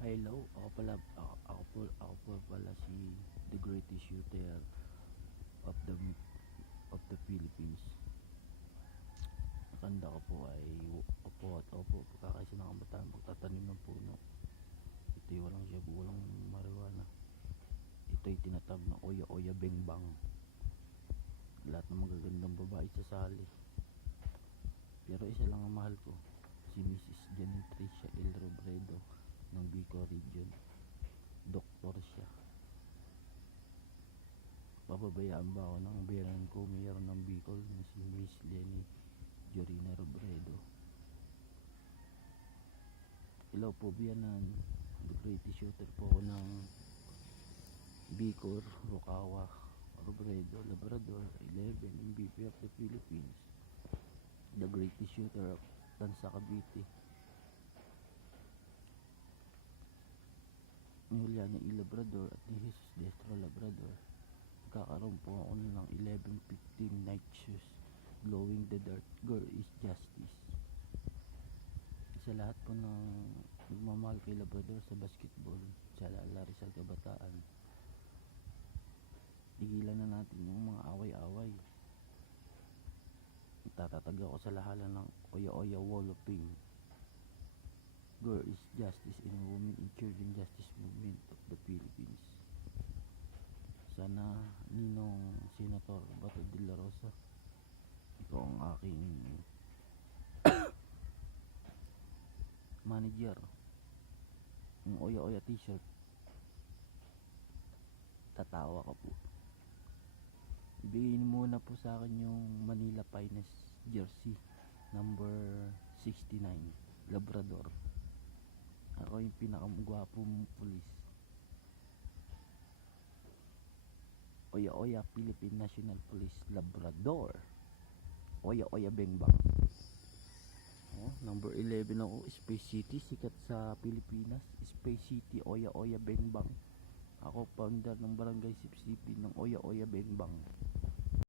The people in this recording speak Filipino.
Hello, ako po pala si the greatest shooter of the Philippines. Ang kanda ko po ay opo, pagkakaisa ng kabataan, pagtatanim ng puno. Ito'y walang shabu, walang marijuana. Ito'y tinatawag na Oya Oya Bengbang. Lahat ng magagandang babae sasali. Pero isa lang ang mahal ko, si Mrs. Janitricia L. Robredo ng Bicol Region. Doktor siya. Papabayaan ba ako ng biyanan ko, mayor ng Bicol na si Miss Lenny Jorina Robredo? Hello po biyanan, the greatest shooter po ako ng Bicol, Rocawa, Robredo, Labrador, 11, MVP of the Philippines, the greatest shooter of Tansa Cavite, ni Juliana E. Labrador at ni Jesus Destro Labrador. Kakaroon po ako ng 11-15 night shoes, glowing the dark, girl is justice. Sa lahat po ng nagmamahal kay Labrador sa basketball, sa Rizal Kabataan, tigilan na natin yung mga away-away. Tatatag ako sa lahalan ng Oya Oya Wall of Fame. Girl is justice in women and children justice movement of the Philippines. Sana Ninong Senator Bato de la Rosa, ikaw ang aking manager ng Oya Oya t-shirt. Tatawa ka po. Ibigay muna po sa akin yung Manila Finest jersey number 69 Labrador. Ako yung pinakamagwapong pulis. Oya Oya Philippine National Police Labrador. Oya Oya Bengbang. Number 11 ako, Space City, sikat sa Pilipinas. Space City, Oya Oya Bengbang. Ako founder ng Barangay Sipsipin ng Oya Oya Bengbang.